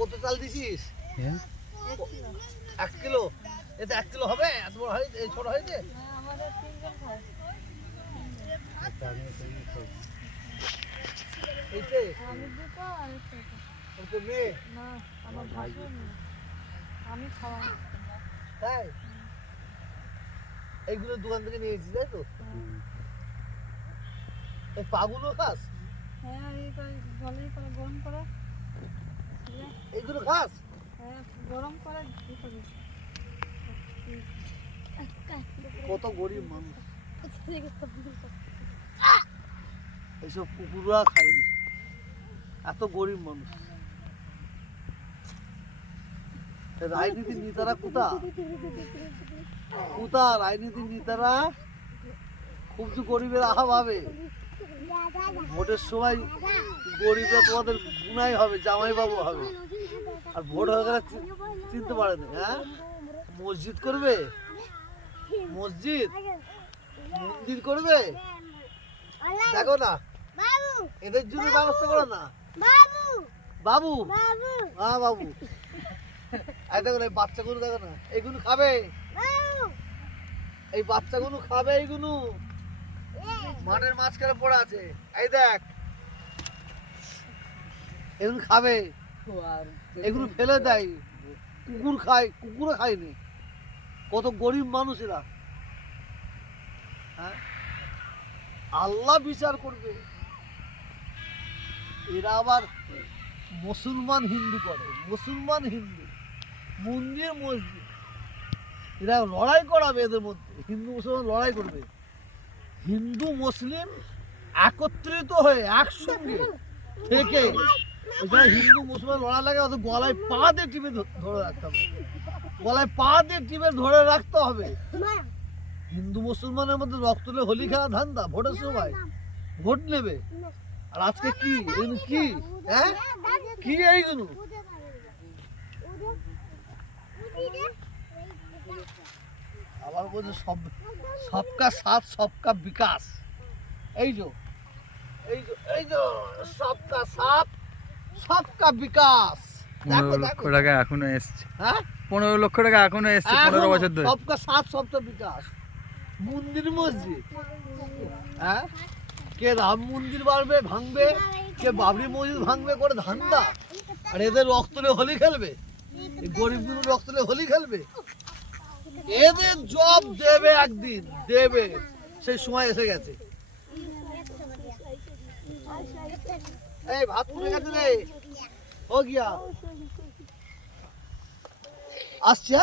কত চাল দিছিস? 1 কিলো। এতে 1 কিলো হবে? এত বড় হয় এই ছোট হয়েছে? আমাদের 3 জন খায়। এইতে আমি দুটো আর একটা। ওকে মেয়ে না, আমার ভাসুর নেই। আমি খাওয়াই। তাই? এইগুলো দোকান থেকে নিয়ে এসেছিস তাই তো? এই পাগুলো খাস? হ্যাঁ, এই করে জলেই করে গরম করে। এইগুলো খাস? হ্যাঁ, গরম করে দিতে হবে। কত গরিব মানুষ, এইসব কুকুররা খায়নি, এত গরিব মানুষ। রাজনীতির নেতারা কোথা কোথা রাজনীতির নেতারা খুব যে গরিবের আহা ভাবে, ভোটের সময় গরিবরা তোমাদের গুনাই হবে, জামাই বাবু হবে, আর ভোট হয়ে গেলে চিনতে পারে না। হ্যাঁ, মসজিদ করবে, মসজিদ মন্দির করবে, দেখো না এদের জন্য ব্যবস্থা করো না। বাবু, হ্যাঁ বাবু, এই দেখো না এই বাচ্চাগুলো, দেখো না এইগুলো খাবে, এই বাচ্চাগুলো খাবে, এইগুলো মাঠের মাঝখানে পড়ে আছে, এই দেখ এগুলো খাবে, এগুলো ফেলে দেয়, কুকুর খায়, কুকুরে খায়নি। কত গরিব মানুষ এরা। হ্যাঁ, আল্লাহ বিচার করবে। এরা আবার মুসলমান হিন্দু করে, মুসলমান হিন্দু, মন্দির মসজিদ, এরা লড়াই করাবে এদের মধ্যে, হিন্দু মুসলমান লড়াই করবে। হিন্দু মুসলিম একত্রিত হয়ে একসঙ্গে থেকে এখানে হিন্দু মুসলমান লড়াই লাগে, ওদের গলায় পা দিয়ে টিপে ধরে রাখতে হবে, গলায় পা দিয়ে টিপে ধরে রাখতে হবে। হিন্দু মুসলমানের মধ্যে রক্ত তুলে হোলি খেলা ধান্দা, ভোটের সময় ভোট নেবে। আর আজকে কি এগুলো কি? হ্যাঁ, কি এইগুলো? আবার বলছে সবকা সাথ সবকা বিকাশ। এই যে সবকা সাথ সবকা বিকাশ। 15 লক্ষ টাকা এখনো এসছে। হ্যাঁ, 15 লক্ষ টাকা এখনো এসছে 15 বছর ধরে। সবকা সাথ সবকা বিকাশ। মন্দির মসজিদ, হ্যাঁ, কে রাম মন্দির বাড়বে ভাঙবে, কে বাবরি মসজিদ ভাঙবে করে ধান্দা। আর এদের রক্ত তুলে হোলি খেলবে, গরিবগুলো রক্ত তুলে হোলি খেলবে। এদের জব দেবে, একদিন দেবে, সেই সময় এসে গেছে। এই ভাত পুড়ে গেছে রে, ও গিয়া আসছে।